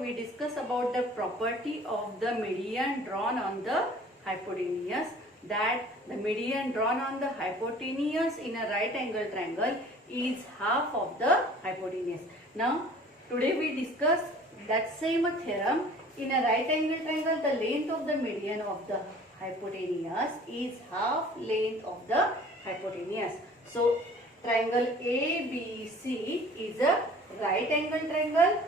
we discuss about the property of the median drawn on the hypotenuse, that the median drawn on the hypotenuse in a right angle triangle is half of the hypotenuse. Now today we discuss that same theorem. In a right angle triangle, the length of the median of the hypotenuse is half length of the hypotenuse. So triangle ABC is a right angle triangle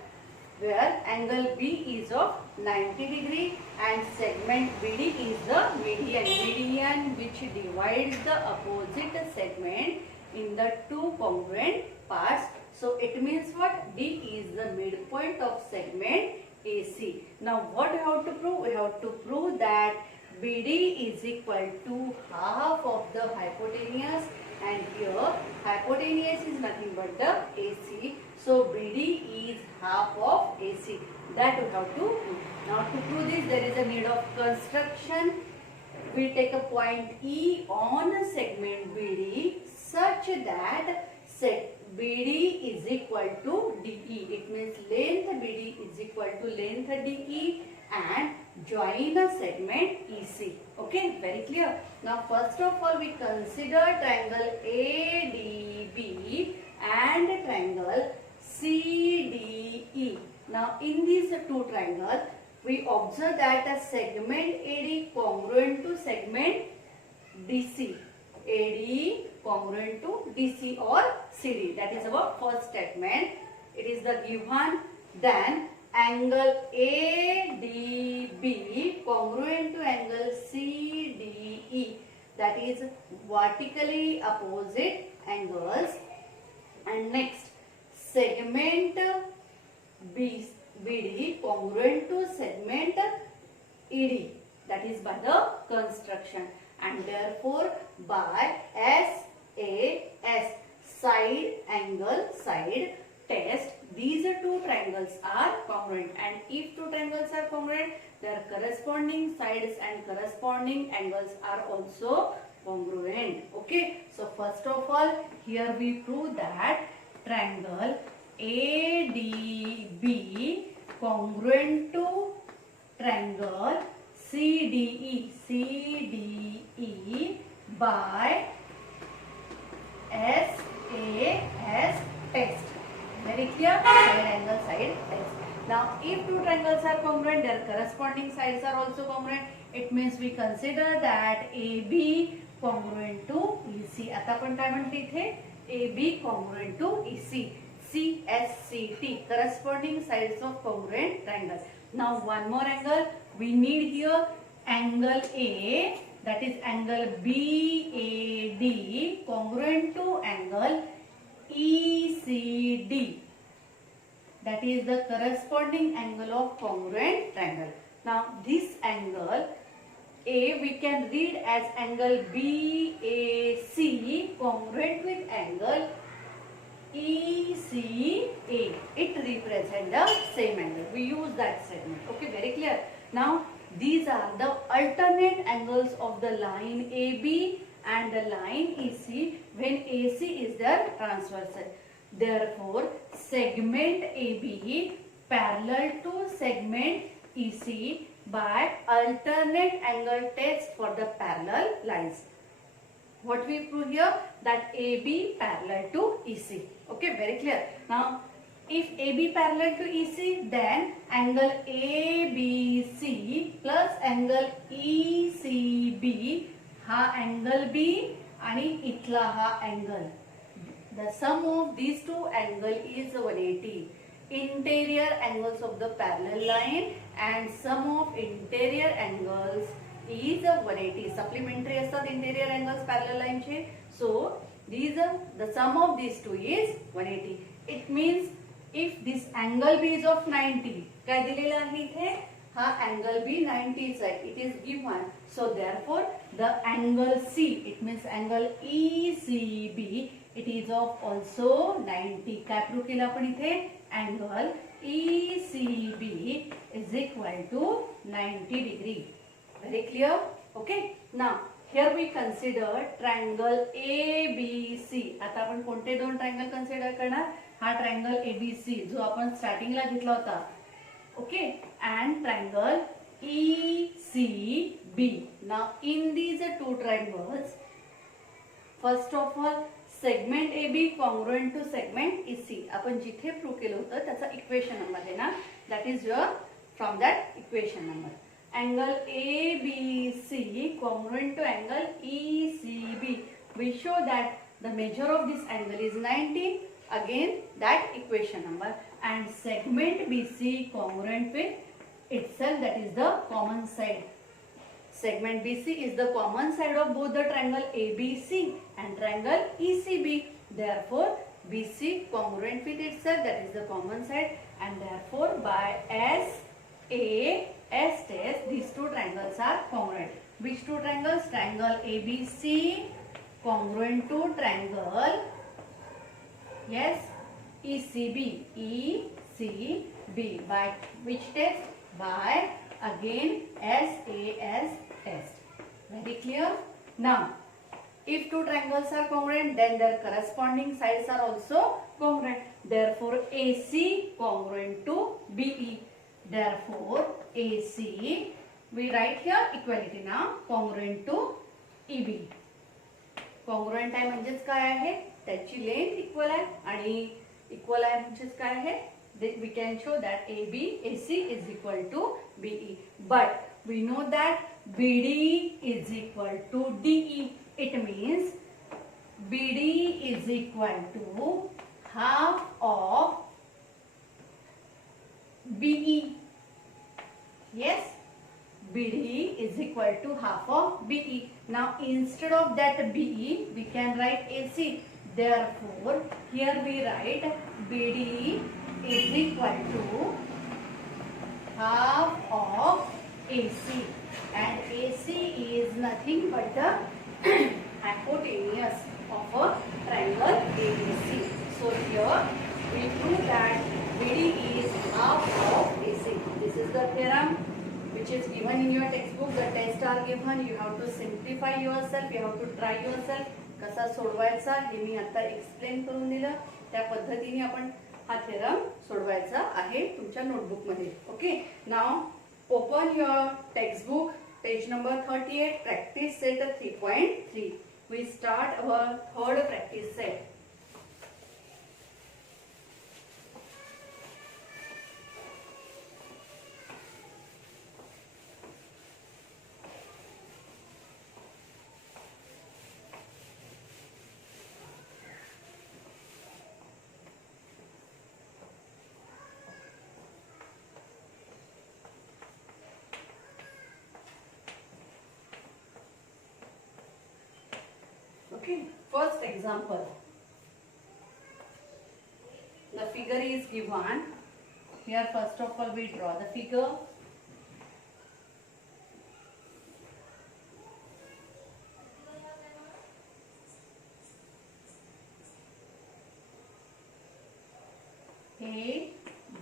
where angle B is of 90 degree and segment BD is the median which divides the opposite segment in the two congruent parts. So it means what? D is the midpoint of segment AC. Now what we have to prove? We have to prove that BD is equal to half of the hypotenuse, and here hypotenuse is nothing but the AC. So BD is half of AC. That we have to prove. Now to prove this, there is a need of construction. We take a point E on a segment BD such that BD is equal to DE. It means length BD is equal to length DE and join a segment EC. Okay, very clear. Now first of all we consider triangle ADB and triangle CDE. Now in these two triangles we observe that a segment AD congruent to segment DC. AD congruent to DC or CD. That is our first statement. It is the given. Then angle ADB congruent to angle CDE. That is vertically opposite angles. And next segment BD congruent to segment ED. That is by the construction. And therefore by SAS side angle side test, these two triangles are congruent, and if two triangles are congruent, their corresponding sides and corresponding angles are also congruent. Okay, so first of all here we prove that triangle ADB congruent to triangle CDE by SAS test. Very clear? Side angle side test. Now if two triangles are congruent, their corresponding sides are also congruent. It means we consider that AB congruent to EC. आता आपण काय म्हणते इथे? AB congruent to EC. CSCT, corresponding sides of congruent triangles. Now one more angle we need here, angle A, that is angle BAD congruent to angle ECD. That is the corresponding angle of congruent triangle. Now this angle A we can read as angle BAC congruent with angle ECA. It represents the same angle. We use that segment. Okay, very clear. Now these are the alternate angles of the line AB and the line EC when AC is their transversal. Therefore segment AB parallel to segment EC by alternate angle test for the parallel lines. What we prove here? That AB parallel to EC. Okay, very clear. Now if AB parallel to EC, then angle ABC plus angle ECB हा angle B आणि इथला हा angle. The sum of these two angles is 180. Interior angles of the parallel line and sum of interior angles is 180. Supplementary असतात interior angles parallel line चे. So these are the sum of these two is 180. It means if this angle B is of 90, काय दिलेला आहे इथे? हा angle B 90 चा आहे. It is given. So therefore the angle C, it means angle ECB, it is of also 90. काय prove केलं आपण इथे? Angle ECB is equal to 90 degree. Very clear? Okay. Now here we consider triangle ABC. आता आपण कोणते दोन triangle consider करणार? हा ट्रायंगल ABC जो आपण स्टार्टिंगला घेतला होता Okay, and triangle ECB. Now in these two triangles, first of all segment AB congruent to segment EC. आपण जिथे प्रूव्ह केलं होतं त्याचा इक्वेशन नंबर आहे ना, that is your from that equation number. Angle ABC congruent to angle ECB. We show that the measure of this angle is 90. Again that equation number. And segment BC congruent with itself, that is the common side. Segment BC is the common side of both the triangle ABC and triangle ECB. Therefore, BC congruent with itself, that is the common side, and therefore by S test, these two triangles are congruent. Which two triangles? Triangle ABC congruent to triangle, yes, ECB. ECB by which test? By again SAS test. Very clear? Now, if two triangles are congruent, then their corresponding sides are also congruent. Therefore, AC congruent to BE. Therefore, AC, we write here equality now, congruent to EB. Congruent आहे म्हणजेच काय आहे? त्याची length equal आहे आणि equal आहे म्हणजेच काय आहे? We can show that AC is equal to BE. But we know that BD is equal to DE. It means BD is equal to half of BE. Yes, BD is equal to half of BE. Now instead of that BE, we can write AC. Therefore, here we write BD is equal to half of AC, and AC is nothing but the hypotenuse of a triangle ABC. So here we prove that BD is half of AC. This is the theorem which is given in your textbook. The tests are given. You have to simplify yourself. You have to try yourself. कसा सोडवायचा हे मी आता explain करून दिलं. त्या पद्धतीने आपण हा theorem सोडवायचा आहे तुमच्या नोटबुक मध्ये. Okay, now open your textbook, page number 38, practice set 3.3. We start our third practice set. Okay, first example. The figure is given. Here first of all we draw the figure. A,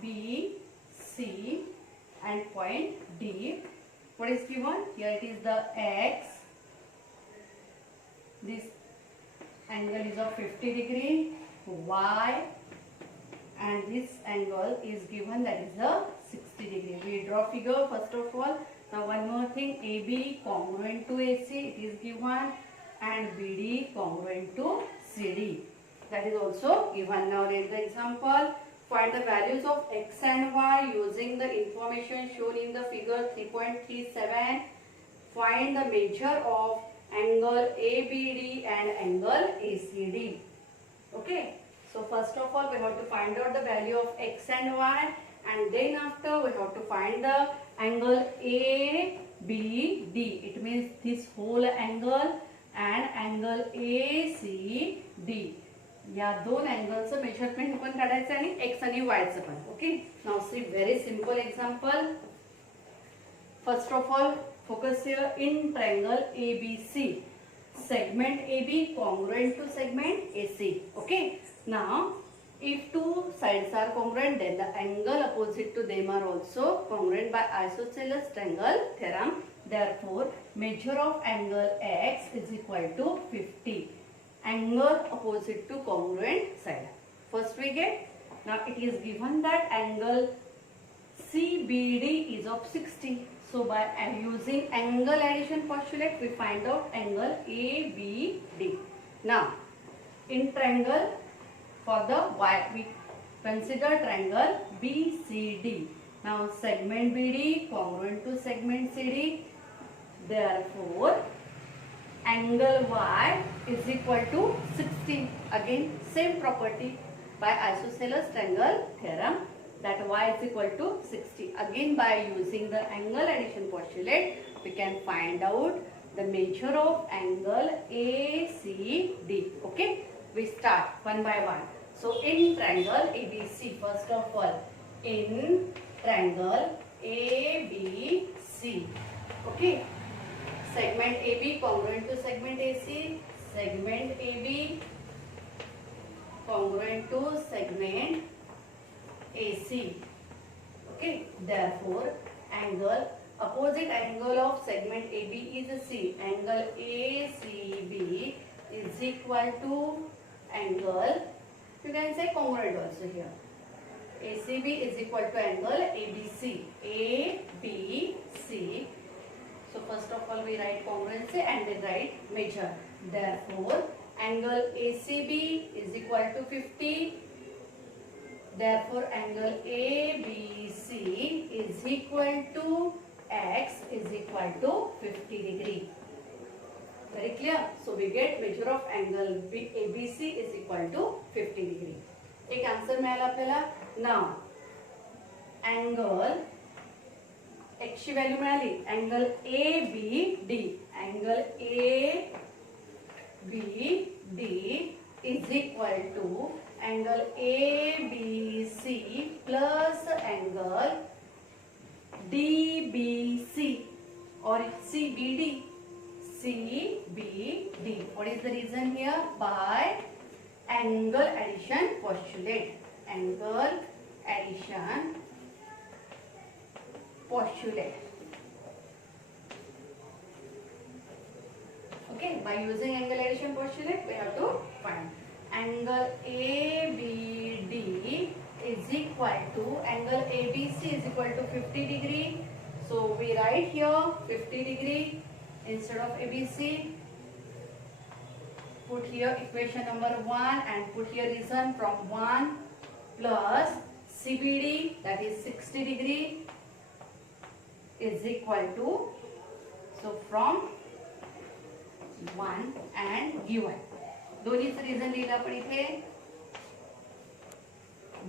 B, C and point D. What is given? Here it is the X. This angle is of 50 degree, Y, and this angle is given, that is the 60 degree. We draw figure first of all. Now one more thing, AB congruent to AC, it is given, and BD congruent to CD, that is also given. Now read the example. Find the values of X and Y using the information shown in the figure 3.37. Find the measure of angle ABD and angle ACD. Okay, so first of all we have to find out the value of X and Y, and then after we have to find the angle ABD. It means this whole angle and angle ACD. या दोन अँगलचं measurement पण काढायचं आणि X आणि Y चं पण. Okay, now see very simple example. First of all focus here in triangle ABC. Segment AB congruent to segment AC. Okay. Now, if two sides are congruent, then the angle opposite to them are also congruent by isosceles triangle theorem. Therefore, measure of angle X is equal to 50. Angle opposite to congruent side. First we get. Now it is given that angle CBD is of 60. So by using angle addition postulate, we find out angle ABD. Now, in triangle, for the Y, we consider triangle BCD. Now, segment BD congruent to segment CD. Therefore, angle Y is equal to 60. Again, same property by isosceles triangle theorem, that Y is equal to 60. Again, by using the angle addition postulate, we can find out the measure of angle ACD. Okay, we start one by one. So, in triangle ABC, first of all, in triangle ABC, okay, segment AB congruent to segment AC, segment AB congruent to segment AC. Okay, therefore angle, opposite angle of segment AB is C. Angle ACB is equal to angle, you can say congruent also here. ACB is equal to angle ABC. ABC. So first of all we write congruency and then write measure. Therefore angle ACB is equal to 50. Therefore angle ABC is equal to X is equal to 50 degree. Very clear? So we get measure of angle ABC is equal to 50 degree. एक answer मिळाला आपल्याला. Now angle X ची value मिळाली. Angle ABD, angle ABD is equal to angle ABC plus angle DBC or CBD. CBD. What is the reason here? By angle addition postulate. Angle addition postulate. Okay, by using angle addition postulate, we have to find angle ABD is equal to angle ABC is equal to 50 degree. So we write here 50 degree instead of ABC. Put here equation number 1 and put here reason from 1 plus CBD, that is 60 degree, is equal to, so from 1 and given. दोन्हीचं reason लिहिलं आपण इथे.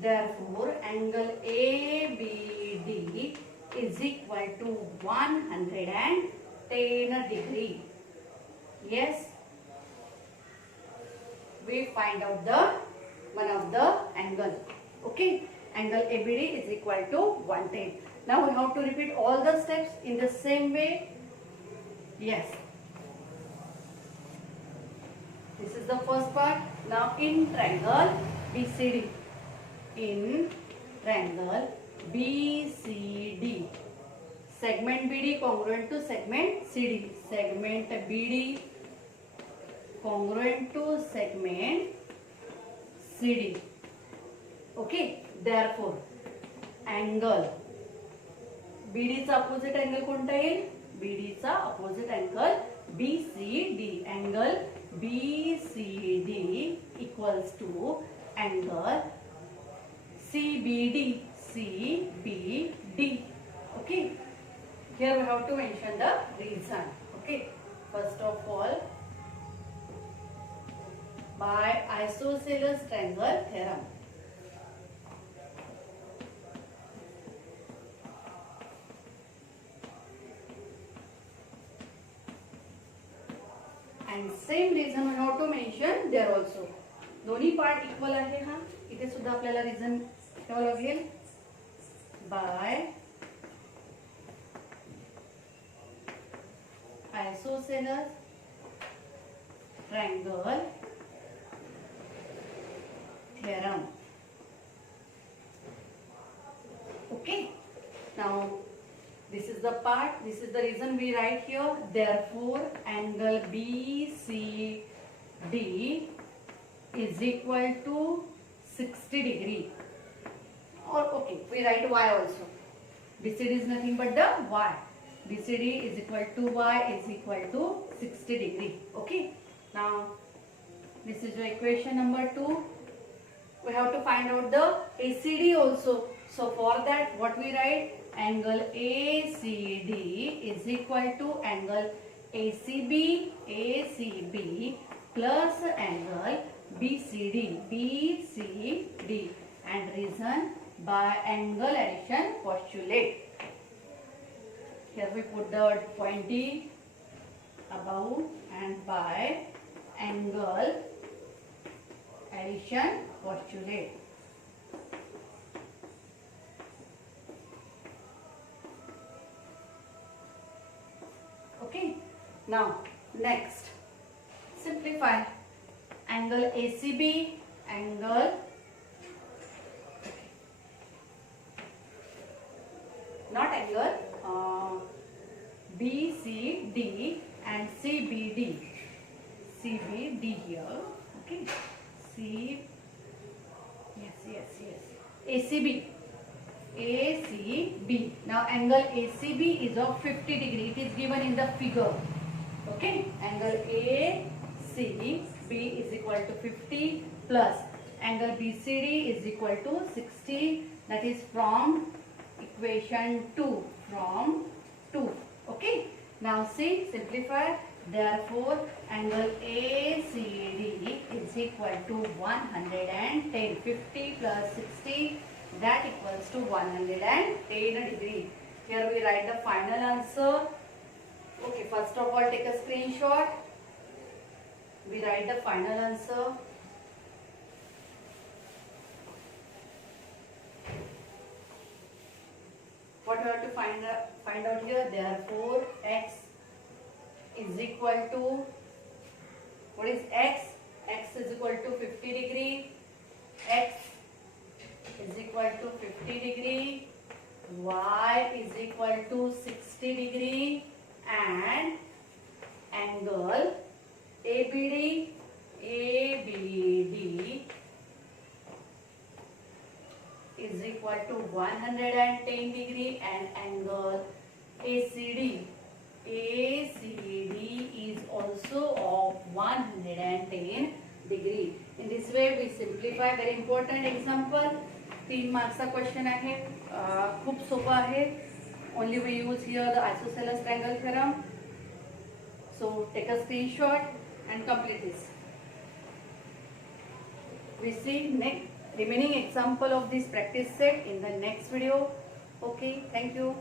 Therefore angle ABD is equal to 110 degree. Yes, we find out the one of the angle. Okay, angle ABD is equal to 110. Now we have to repeat all the steps in the same way. Yes, this is the first part. Now in triangle BCD, in triangle BCD, segment BD congruent to segment CD, segment BD congruent to segment CD. Okay, therefore angle BD चा opposite angle कोणता येईल? BD चा opposite angle BCD. Angle BCD equals to angle CBD. CBD. Okay, here we have to mention the reason. Okay, first of all, by isosceles triangle theorem, and same reason we have to mention there also. दोन्ही part equal आहे. हा इथे सुद्धा आपल्याला reason ठेवावं लागेल. By isosceles triangle theorem. Okay, now this is the part, this is the reason we write here. Therefore angle BCD is equal to 60 degree. Or okay, we write Y also. BCD is nothing but the y. BCD is equal to y is equal to 60 degree. Okay. Now this is your equation number 2. We have to find out the ACD also. So for that, what we write? Angle ACD is equal to angle ACB plus angle BCD, and reason by angle addition postulate. Here we put the word pointy above and by angle addition postulate. Okay. Now next, simplify. Angle ACB, angle not angle BCD and CBD here. Okay. ACB. Now angle ACB is of 50 degree. It is given in the figure. Okay. Angle ACB is equal to 50 plus angle BCD is equal to 60. That is from equation 2. Okay. Now see, simplify. Therefore, angle ACD is equal to 110. 50 plus 60, that equals to 110 degree. Here we write the final answer. Okay, first of all, take a screenshot. We write the final answer. What we have to find out here? Therefore, x is equal to, what is x? X is equal to 50 degree. X is equal to 50 degree. Y is equal to 60 degree. And angle ABD is equal to 110 degree, and angle ACD is also of 110 degree. In this way we simplify. Very important example. 3 marks चा question आहे. खूप सोपा आहे. Only we use here the isosceles triangle theorem. So take a screenshot and complete this. We see next remaining example of this practice set in the next video. Okay, thank you.